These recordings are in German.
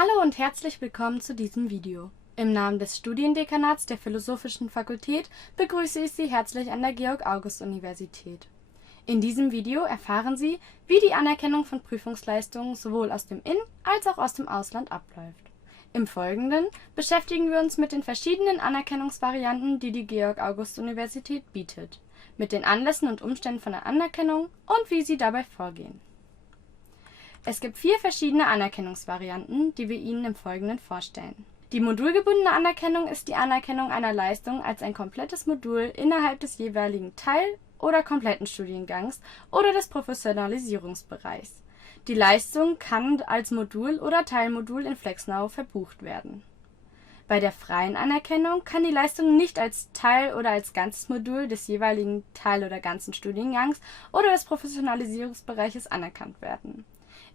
Hallo und herzlich willkommen zu diesem Video. Im Namen des Studiendekanats der Philosophischen Fakultät begrüße ich Sie herzlich an der Georg-August-Universität. In diesem Video erfahren Sie, wie die Anerkennung von Prüfungsleistungen sowohl aus dem In- als auch aus dem Ausland abläuft. Im Folgenden beschäftigen wir uns mit den verschiedenen Anerkennungsvarianten, die die Georg-August-Universität bietet, mit den Anlässen und Umständen von der Anerkennung und wie Sie dabei vorgehen. Es gibt 4 verschiedene Anerkennungsvarianten, die wir Ihnen im Folgenden vorstellen. Die modulgebundene Anerkennung ist die Anerkennung einer Leistung als ein komplettes Modul innerhalb des jeweiligen Teil- oder kompletten Studiengangs oder des Professionalisierungsbereichs. Die Leistung kann als Modul oder Teilmodul in FlexNow verbucht werden. Bei der freien Anerkennung kann die Leistung nicht als Teil oder als ganzes Modul des jeweiligen Teil- oder ganzen Studiengangs oder des Professionalisierungsbereiches anerkannt werden.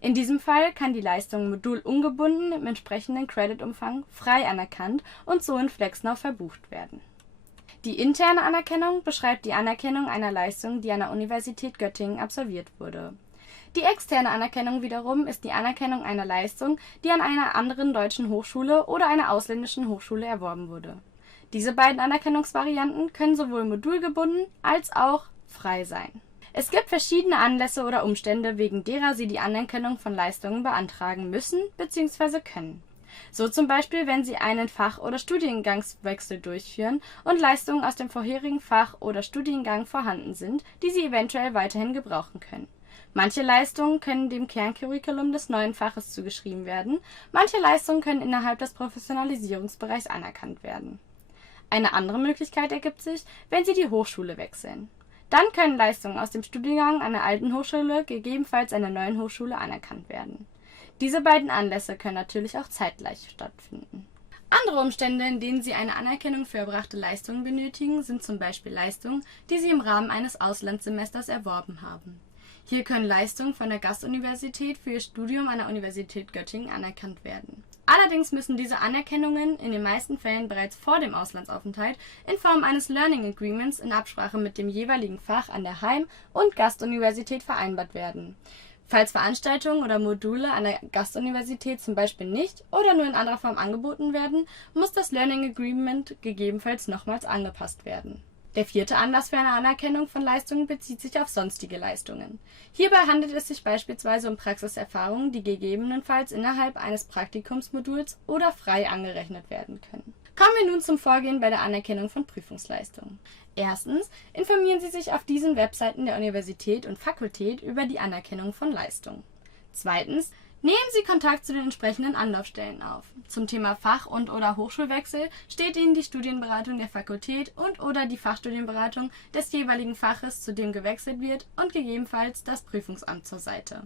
In diesem Fall kann die Leistung modulungebunden im entsprechenden Creditumfang frei anerkannt und so in FlexNow verbucht werden. Die interne Anerkennung beschreibt die Anerkennung einer Leistung, die an der Universität Göttingen absolviert wurde. Die externe Anerkennung wiederum ist die Anerkennung einer Leistung, die an einer anderen deutschen Hochschule oder einer ausländischen Hochschule erworben wurde. Diese beiden Anerkennungsvarianten können sowohl modulgebunden als auch frei sein. Es gibt verschiedene Anlässe oder Umstände, wegen derer Sie die Anerkennung von Leistungen beantragen müssen bzw. können. So zum Beispiel, wenn Sie einen Fach- oder Studiengangswechsel durchführen und Leistungen aus dem vorherigen Fach oder Studiengang vorhanden sind, die Sie eventuell weiterhin gebrauchen können. Manche Leistungen können dem Kerncurriculum des neuen Faches zugeschrieben werden, manche Leistungen können innerhalb des Professionalisierungsbereichs anerkannt werden. Eine andere Möglichkeit ergibt sich, wenn Sie die Hochschule wechseln. Dann können Leistungen aus dem Studiengang einer alten Hochschule gegebenenfalls einer neuen Hochschule anerkannt werden. Diese beiden Anlässe können natürlich auch zeitgleich stattfinden. Andere Umstände, in denen Sie eine Anerkennung für erbrachte Leistungen benötigen, sind zum Beispiel Leistungen, die Sie im Rahmen eines Auslandssemesters erworben haben. Hier können Leistungen von der Gastuniversität für Ihr Studium an der Universität Göttingen anerkannt werden. Allerdings müssen diese Anerkennungen in den meisten Fällen bereits vor dem Auslandsaufenthalt in Form eines Learning Agreements in Absprache mit dem jeweiligen Fach an der Heim- und Gastuniversität vereinbart werden. Falls Veranstaltungen oder Module an der Gastuniversität zum Beispiel nicht oder nur in anderer Form angeboten werden, muss das Learning Agreement gegebenenfalls nochmals angepasst werden. Der 4. Anlass für eine Anerkennung von Leistungen bezieht sich auf sonstige Leistungen. Hierbei handelt es sich beispielsweise um Praxiserfahrungen, die gegebenenfalls innerhalb eines Praktikumsmoduls oder frei angerechnet werden können. Kommen wir nun zum Vorgehen bei der Anerkennung von Prüfungsleistungen. Erstens informieren Sie sich auf diesen Webseiten der Universität und Fakultät über die Anerkennung von Leistungen. Zweitens nehmen Sie Kontakt zu den entsprechenden Anlaufstellen auf. Zum Thema Fach- und/oder Hochschulwechsel steht Ihnen die Studienberatung der Fakultät und/oder die Fachstudienberatung des jeweiligen Faches, zu dem gewechselt wird, und gegebenenfalls das Prüfungsamt zur Seite.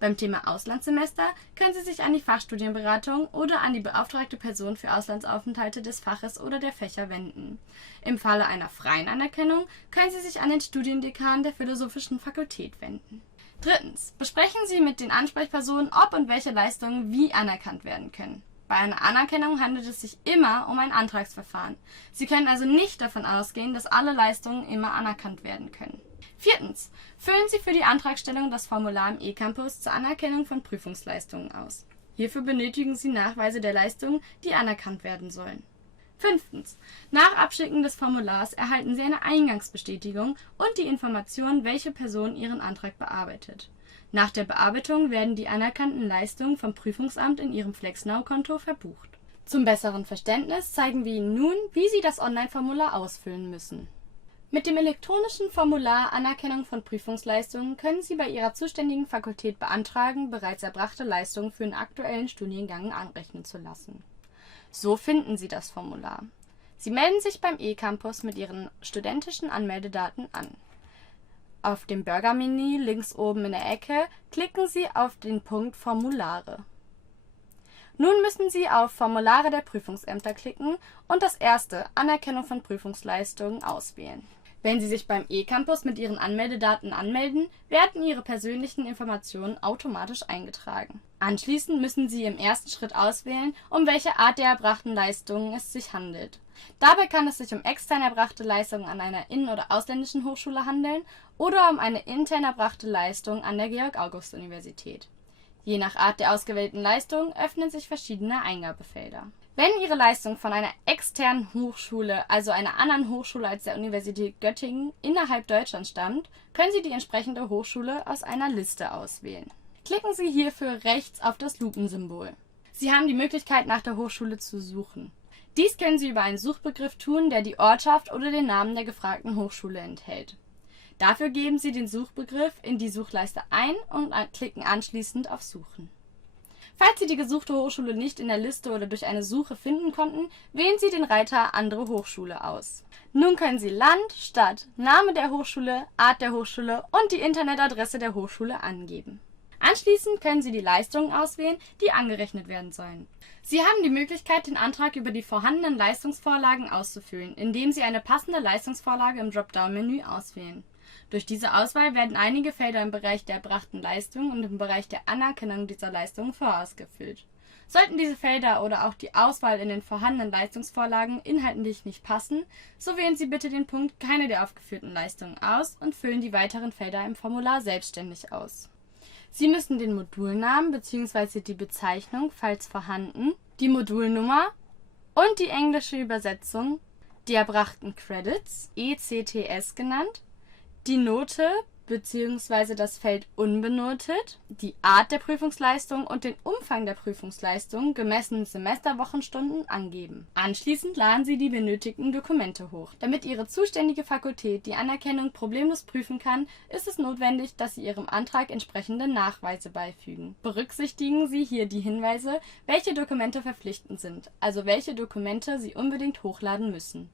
Beim Thema Auslandssemester können Sie sich an die Fachstudienberatung oder an die beauftragte Person für Auslandsaufenthalte des Faches oder der Fächer wenden. Im Falle einer freien Anerkennung können Sie sich an den Studiendekan der Philosophischen Fakultät wenden. Drittens. Besprechen Sie mit den Ansprechpersonen, ob und welche Leistungen wie anerkannt werden können. Bei einer Anerkennung handelt es sich immer um ein Antragsverfahren. Sie können also nicht davon ausgehen, dass alle Leistungen immer anerkannt werden können. Viertens. Füllen Sie für die Antragstellung das Formular im eCampus zur Anerkennung von Prüfungsleistungen aus. Hierfür benötigen Sie Nachweise der Leistungen, die anerkannt werden sollen. Fünftens. Nach Abschicken des Formulars erhalten Sie eine Eingangsbestätigung und die Information, welche Person Ihren Antrag bearbeitet. Nach der Bearbeitung werden die anerkannten Leistungen vom Prüfungsamt in Ihrem FlexNow-Konto verbucht. Zum besseren Verständnis zeigen wir Ihnen nun, wie Sie das Online-Formular ausfüllen müssen. Mit dem elektronischen Formular Anerkennung von Prüfungsleistungen können Sie bei Ihrer zuständigen Fakultät beantragen, bereits erbrachte Leistungen für den aktuellen Studiengang anrechnen zu lassen. So finden Sie das Formular. Sie melden sich beim eCampus mit Ihren studentischen Anmeldedaten an. Auf dem Burger-Menü links oben in der Ecke klicken Sie auf den Punkt Formulare. Nun müssen Sie auf Formulare der Prüfungsämter klicken und das erste Anerkennung von Prüfungsleistungen auswählen. Wenn Sie sich beim eCampus mit Ihren Anmeldedaten anmelden, werden Ihre persönlichen Informationen automatisch eingetragen. Anschließend müssen Sie im ersten Schritt auswählen, um welche Art der erbrachten Leistungen es sich handelt. Dabei kann es sich um extern erbrachte Leistungen an einer in- oder ausländischen Hochschule handeln oder um eine intern erbrachte Leistung an der Georg-August-Universität. Je nach Art der ausgewählten Leistung öffnen sich verschiedene Eingabefelder. Wenn Ihre Leistung von einer externen Hochschule, also einer anderen Hochschule als der Universität Göttingen, innerhalb Deutschlands stammt, können Sie die entsprechende Hochschule aus einer Liste auswählen. Klicken Sie hierfür rechts auf das Lupensymbol. Sie haben die Möglichkeit, nach der Hochschule zu suchen. Dies können Sie über einen Suchbegriff tun, der die Ortschaft oder den Namen der gefragten Hochschule enthält. Dafür geben Sie den Suchbegriff in die Suchleiste ein und klicken anschließend auf Suchen. Falls Sie die gesuchte Hochschule nicht in der Liste oder durch eine Suche finden konnten, wählen Sie den Reiter Andere Hochschule aus. Nun können Sie Land, Stadt, Name der Hochschule, Art der Hochschule und die Internetadresse der Hochschule angeben. Anschließend können Sie die Leistungen auswählen, die angerechnet werden sollen. Sie haben die Möglichkeit, den Antrag über die vorhandenen Leistungsvorlagen auszufüllen, indem Sie eine passende Leistungsvorlage im Dropdown-Menü auswählen. Durch diese Auswahl werden einige Felder im Bereich der erbrachten Leistung und im Bereich der Anerkennung dieser Leistungen vorausgefüllt. Sollten diese Felder oder auch die Auswahl in den vorhandenen Leistungsvorlagen inhaltlich nicht passen, so wählen Sie bitte den Punkt Keine der aufgeführten Leistungen aus und füllen die weiteren Felder im Formular selbstständig aus. Sie müssen den Modulnamen bzw. die Bezeichnung, falls vorhanden, die Modulnummer und die englische Übersetzung, die erbrachten Credits, ECTS genannt, die Note bzw. das Feld unbenotet, die Art der Prüfungsleistung und den Umfang der Prüfungsleistung gemessen in Semesterwochenstunden angeben. Anschließend laden Sie die benötigten Dokumente hoch. Damit Ihre zuständige Fakultät die Anerkennung problemlos prüfen kann, ist es notwendig, dass Sie Ihrem Antrag entsprechende Nachweise beifügen. Berücksichtigen Sie hier die Hinweise, welche Dokumente verpflichtend sind, also welche Dokumente Sie unbedingt hochladen müssen.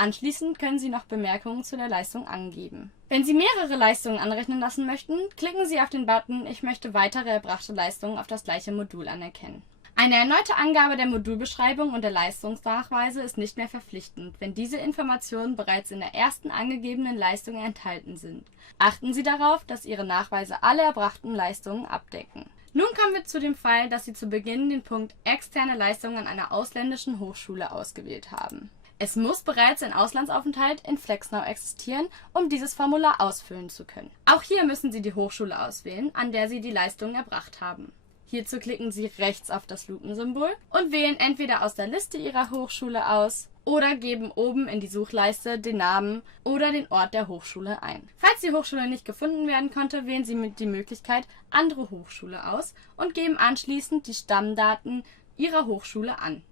Anschließend können Sie noch Bemerkungen zu der Leistung angeben. Wenn Sie mehrere Leistungen anrechnen lassen möchten, klicken Sie auf den Button Ich möchte weitere erbrachte Leistungen auf das gleiche Modul anerkennen. Eine erneute Angabe der Modulbeschreibung und der Leistungsnachweise ist nicht mehr verpflichtend, wenn diese Informationen bereits in der ersten angegebenen Leistung enthalten sind. Achten Sie darauf, dass Ihre Nachweise alle erbrachten Leistungen abdecken. Nun kommen wir zu dem Fall, dass Sie zu Beginn den Punkt Externe Leistungen an einer ausländischen Hochschule ausgewählt haben. Es muss bereits ein Auslandsaufenthalt in FlexNow existieren, um dieses Formular ausfüllen zu können. Auch hier müssen Sie die Hochschule auswählen, an der Sie die Leistungen erbracht haben. Hierzu klicken Sie rechts auf das Lupensymbol und wählen entweder aus der Liste Ihrer Hochschule aus oder geben oben in die Suchleiste den Namen oder den Ort der Hochschule ein. Falls die Hochschule nicht gefunden werden konnte, wählen Sie die Möglichkeit Andere Hochschule aus und geben anschließend die Stammdaten Ihrer Hochschule an.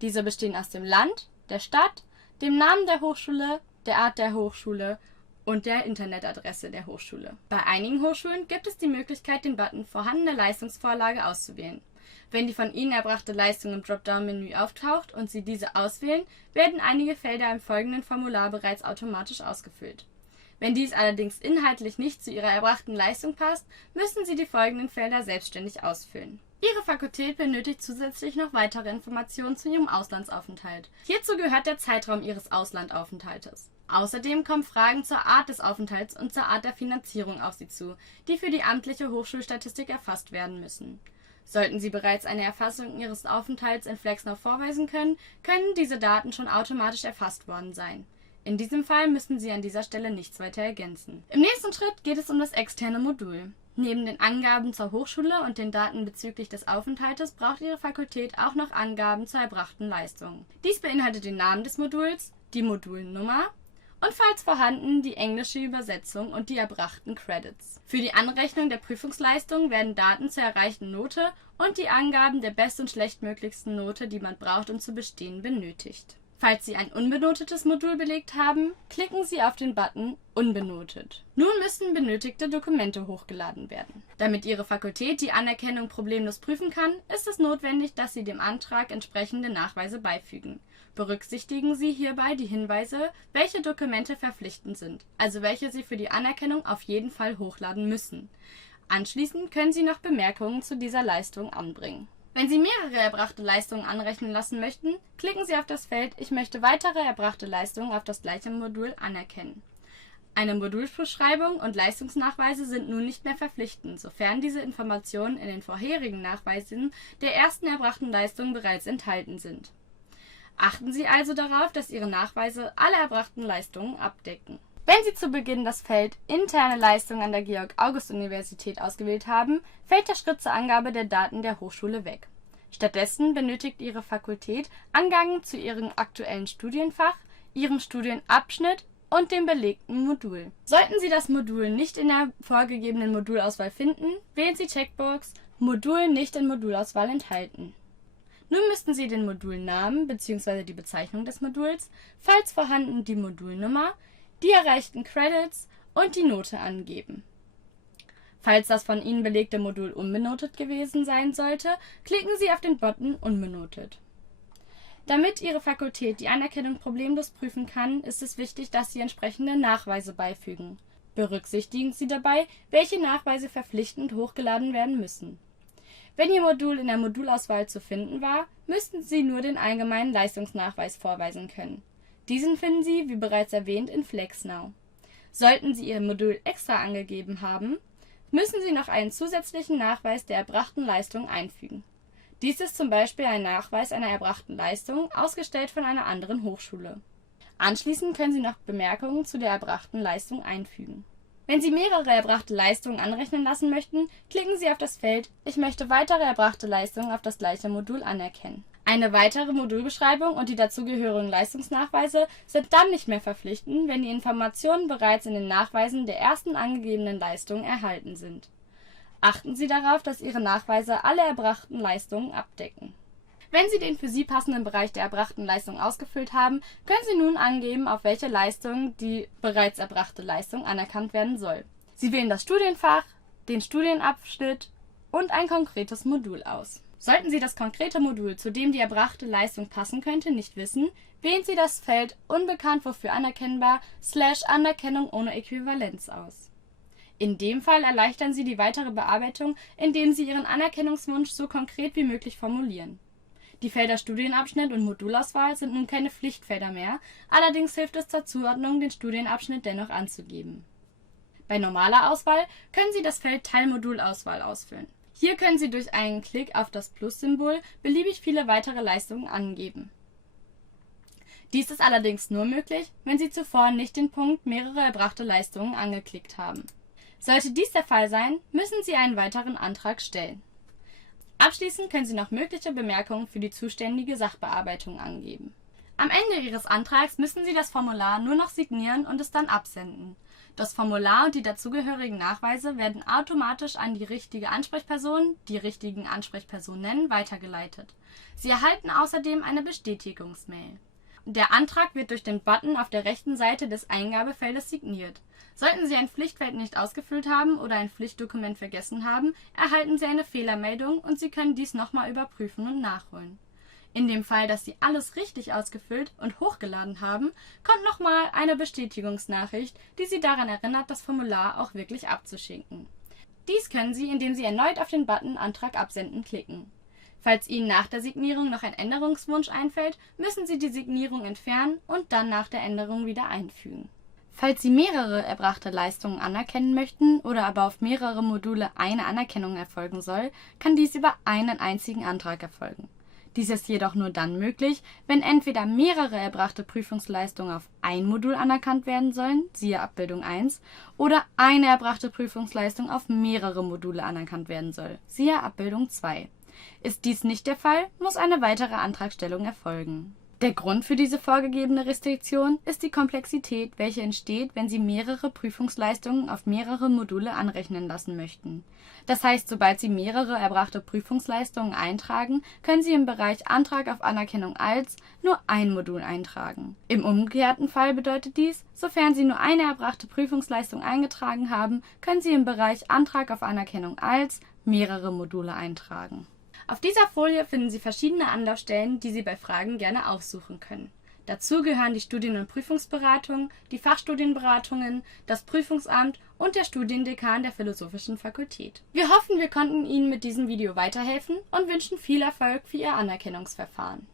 Diese bestehen aus dem Land, der Stadt, dem Namen der Hochschule, der Art der Hochschule und der Internetadresse der Hochschule. Bei einigen Hochschulen gibt es die Möglichkeit, den Button Vorhandene Leistungsvorlage auszuwählen. Wenn die von Ihnen erbrachte Leistung im Dropdown-Menü auftaucht und Sie diese auswählen, werden einige Felder im folgenden Formular bereits automatisch ausgefüllt. Wenn dies allerdings inhaltlich nicht zu Ihrer erbrachten Leistung passt, müssen Sie die folgenden Felder selbstständig ausfüllen. Ihre Fakultät benötigt zusätzlich noch weitere Informationen zu Ihrem Auslandsaufenthalt. Hierzu gehört der Zeitraum Ihres Auslandaufenthaltes. Außerdem kommen Fragen zur Art des Aufenthalts und zur Art der Finanzierung auf Sie zu, die für die amtliche Hochschulstatistik erfasst werden müssen. Sollten Sie bereits eine Erfassung Ihres Aufenthalts in FlexNow vorweisen können, können diese Daten schon automatisch erfasst worden sein. In diesem Fall müssen Sie an dieser Stelle nichts weiter ergänzen. Im nächsten Schritt geht es um das externe Modul. Neben den Angaben zur Hochschule und den Daten bezüglich des Aufenthaltes braucht Ihre Fakultät auch noch Angaben zur erbrachten Leistung. Dies beinhaltet den Namen des Moduls, die Modulnummer und falls vorhanden die englische Übersetzung und die erbrachten Credits. Für die Anrechnung der Prüfungsleistung werden Daten zur erreichten Note und die Angaben der best- und schlechtmöglichsten Note, die man braucht, um zu bestehen, benötigt. Falls Sie ein unbenotetes Modul belegt haben, klicken Sie auf den Button Unbenotet. Nun müssen benötigte Dokumente hochgeladen werden. Damit Ihre Fakultät die Anerkennung problemlos prüfen kann, ist es notwendig, dass Sie dem Antrag entsprechende Nachweise beifügen. Berücksichtigen Sie hierbei die Hinweise, welche Dokumente verpflichtend sind, also welche Sie für die Anerkennung auf jeden Fall hochladen müssen. Anschließend können Sie noch Bemerkungen zu dieser Leistung anbringen. Wenn Sie mehrere erbrachte Leistungen anrechnen lassen möchten, klicken Sie auf das Feld Ich möchte weitere erbrachte Leistungen auf das gleiche Modul anerkennen. Eine Modulbeschreibung und Leistungsnachweise sind nun nicht mehr verpflichtend, sofern diese Informationen in den vorherigen Nachweisen der ersten erbrachten Leistungen bereits enthalten sind. Achten Sie also darauf, dass Ihre Nachweise alle erbrachten Leistungen abdecken. Wenn Sie zu Beginn das Feld Interne Leistung an der Georg-August-Universität ausgewählt haben, fällt der Schritt zur Angabe der Daten der Hochschule weg. Stattdessen benötigt Ihre Fakultät Angaben zu Ihrem aktuellen Studienfach, Ihrem Studienabschnitt und dem belegten Modul. Sollten Sie das Modul nicht in der vorgegebenen Modulauswahl finden, wählen Sie Checkbox Modul nicht in Modulauswahl enthalten. Nun müssten Sie den Modulnamen bzw. die Bezeichnung des Moduls, falls vorhanden die Modulnummer, die erreichten Credits und die Note angeben. Falls das von Ihnen belegte Modul unbenotet gewesen sein sollte, klicken Sie auf den Button Unbenotet. Damit Ihre Fakultät die Anerkennung problemlos prüfen kann, ist es wichtig, dass Sie entsprechende Nachweise beifügen. Berücksichtigen Sie dabei, welche Nachweise verpflichtend hochgeladen werden müssen. Wenn Ihr Modul in der Modulauswahl zu finden war, müssten Sie nur den allgemeinen Leistungsnachweis vorweisen können. Diesen finden Sie, wie bereits erwähnt, in FlexNow. Sollten Sie Ihr Modul extra angegeben haben, müssen Sie noch einen zusätzlichen Nachweis der erbrachten Leistung einfügen. Dies ist zum Beispiel ein Nachweis einer erbrachten Leistung, ausgestellt von einer anderen Hochschule. Anschließend können Sie noch Bemerkungen zu der erbrachten Leistung einfügen. Wenn Sie mehrere erbrachte Leistungen anrechnen lassen möchten, klicken Sie auf das Feld „Ich möchte weitere erbrachte Leistungen auf das gleiche Modul anerkennen“. Eine weitere Modulbeschreibung und die dazugehörigen Leistungsnachweise sind dann nicht mehr verpflichtend, wenn die Informationen bereits in den Nachweisen der ersten angegebenen Leistungen erhalten sind. Achten Sie darauf, dass Ihre Nachweise alle erbrachten Leistungen abdecken. Wenn Sie den für Sie passenden Bereich der erbrachten Leistung ausgefüllt haben, können Sie nun angeben, auf welche Leistung die bereits erbrachte Leistung anerkannt werden soll. Sie wählen das Studienfach, den Studienabschnitt und ein konkretes Modul aus. Sollten Sie das konkrete Modul, zu dem die erbrachte Leistung passen könnte, nicht wissen, wählen Sie das Feld Unbekannt wofür anerkennbar /Anerkennung ohne Äquivalenz aus. In dem Fall erleichtern Sie die weitere Bearbeitung, indem Sie Ihren Anerkennungswunsch so konkret wie möglich formulieren. Die Felder Studienabschnitt und Modulauswahl sind nun keine Pflichtfelder mehr, allerdings hilft es zur Zuordnung, den Studienabschnitt dennoch anzugeben. Bei normaler Auswahl können Sie das Feld Teilmodulauswahl ausfüllen. Hier können Sie durch einen Klick auf das Plus-Symbol beliebig viele weitere Leistungen angeben. Dies ist allerdings nur möglich, wenn Sie zuvor nicht den Punkt Mehrere erbrachte Leistungen angeklickt haben. Sollte dies der Fall sein, müssen Sie einen weiteren Antrag stellen. Abschließend können Sie noch mögliche Bemerkungen für die zuständige Sachbearbeitung angeben. Am Ende Ihres Antrags müssen Sie das Formular nur noch signieren und es dann absenden. Das Formular und die dazugehörigen Nachweise werden automatisch an die richtige Ansprechperson, die richtigen Ansprechpersonen, weitergeleitet. Sie erhalten außerdem eine Bestätigungsmail. Der Antrag wird durch den Button auf der rechten Seite des Eingabefeldes signiert. Sollten Sie ein Pflichtfeld nicht ausgefüllt haben oder ein Pflichtdokument vergessen haben, erhalten Sie eine Fehlermeldung und Sie können dies nochmal überprüfen und nachholen. In dem Fall, dass Sie alles richtig ausgefüllt und hochgeladen haben, kommt nochmal eine Bestätigungsnachricht, die Sie daran erinnert, das Formular auch wirklich abzuschicken. Dies können Sie, indem Sie erneut auf den Button Antrag absenden klicken. Falls Ihnen nach der Signierung noch ein Änderungswunsch einfällt, müssen Sie die Signierung entfernen und dann nach der Änderung wieder einfügen. Falls Sie mehrere erbrachte Leistungen anerkennen möchten oder aber auf mehrere Module eine Anerkennung erfolgen soll, kann dies über einen einzigen Antrag erfolgen. Dies ist jedoch nur dann möglich, wenn entweder mehrere erbrachte Prüfungsleistungen auf ein Modul anerkannt werden sollen, siehe Abbildung 1, oder eine erbrachte Prüfungsleistung auf mehrere Module anerkannt werden soll, siehe Abbildung 2. Ist dies nicht der Fall, muss eine weitere Antragstellung erfolgen. Der Grund für diese vorgegebene Restriktion ist die Komplexität, welche entsteht, wenn Sie mehrere Prüfungsleistungen auf mehrere Module anrechnen lassen möchten. Das heißt, sobald Sie mehrere erbrachte Prüfungsleistungen eintragen, können Sie im Bereich Antrag auf Anerkennung als nur ein Modul eintragen. Im umgekehrten Fall bedeutet dies, sofern Sie nur eine erbrachte Prüfungsleistung eingetragen haben, können Sie im Bereich Antrag auf Anerkennung als mehrere Module eintragen. Auf dieser Folie finden Sie verschiedene Anlaufstellen, die Sie bei Fragen gerne aufsuchen können. Dazu gehören die Studien- und Prüfungsberatung, die Fachstudienberatungen, das Prüfungsamt und der Studiendekan der Philosophischen Fakultät. Wir hoffen, wir konnten Ihnen mit diesem Video weiterhelfen und wünschen viel Erfolg für Ihr Anerkennungsverfahren.